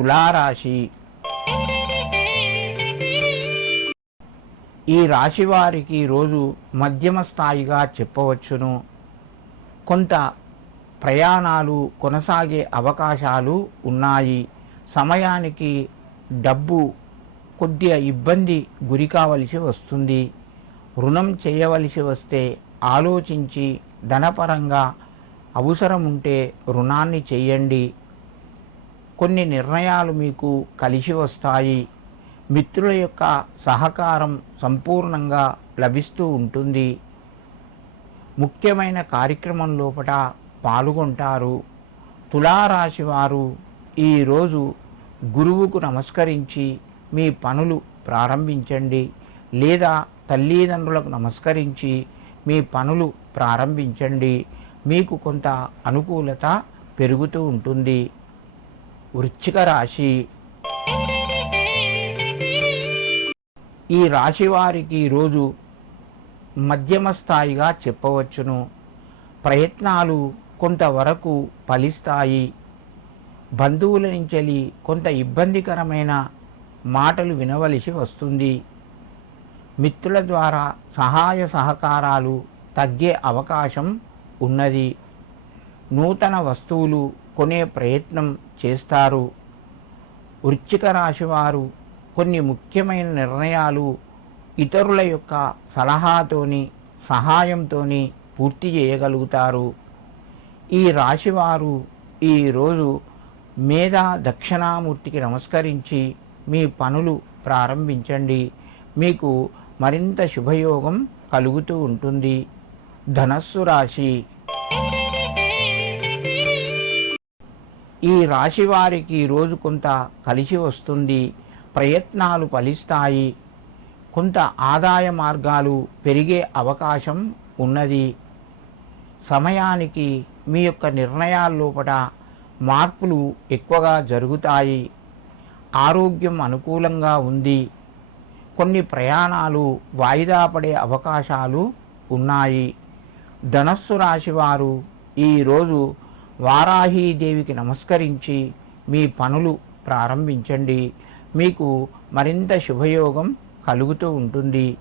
తులారాశి. ఈ రాశి వారికి రోజు మధ్యమ స్థాయిగా చెప్పవచ్చును. కొంత ప్రయాణాలు కొనసాగే అవకాశాలు ఉన్నాయి. సమయానికి డబ్బు కొద్దిగా ఇబ్బంది గురి కావలసి వస్తుంది. రుణం చేయవలసి వస్తే ఆలోచించి ధనపరంగా అవసరం ఉంటే రుణాన్ని చేయండి. కొన్ని నిర్ణయాలు మీకు కలిసి వస్తాయి. మిత్రుల యొక్క సహకారం సంపూర్ణంగా లభిస్తూ ఉంటుంది. ముఖ్యమైన కార్యక్రమం లోపల పాల్గొంటారు. తులారాశి వారు ఈరోజు గురువుకు నమస్కరించి మీ పనులు ప్రారంభించండి, లేదా తల్లిదండ్రులకు నమస్కరించి మీ పనులు ప్రారంభించండి. మీకు కొంత అనుకూలత పెరుగుతూ ఉంటుంది. వృశ్చిక రాశి. ఈ రాశి వారికి ఈరోజు మధ్యమ స్థాయిగా చెప్పవచ్చును. ప్రయత్నాలు కొంతవరకు ఫలిస్తాయి. బంధువుల నుంచి కొంత ఇబ్బందికరమైన మాటలు వినవలసి వస్తుంది. మిత్రుల ద్వారా సహాయ సహకారాలు తగ్గే అవకాశం ఉన్నది. నూతన వస్తువులు కొనే ప్రయత్నం చేస్తారు. వృశ్చిక రాశి వారు కొన్ని ముఖ్యమైన నిర్ణయాలు ఇతరుల యొక్క సలహాతోని సహాయంతోని పూర్తి చేయగలుగుతారు. ఈ రాశివారు ఈరోజు మేధా దక్షిణామూర్తికి నమస్కరించి మీ పనులు ప్రారంభించండి. మీకు మరింత శుభయోగం కలుగుతూ ఉంటుంది. ధనస్సు రాశి. ఈ రాశి వారికి ఈరోజు కొంత కలిసి వస్తుంది. ప్రయత్నాలు ఫలిస్తాయి. కొంత ఆదాయ మార్గాలు పెరిగే అవకాశం ఉన్నది. సమయానికి మీ యొక్క నిర్ణయాల లోపల మార్పులు ఎక్కువగా జరుగుతాయి. ఆరోగ్యం అనుకూలంగా ఉంది. కొన్ని ప్రయాణాలు వాయిదా పడే అవకాశాలు ఉన్నాయి. ధనస్సు రాశి వారు ఈరోజు వారాహీదేవికి నమస్కరించి మీ పనులు ప్రారంభించండి. మీకు మరింత శుభయోగం కలుగుతూ ఉంటుంది.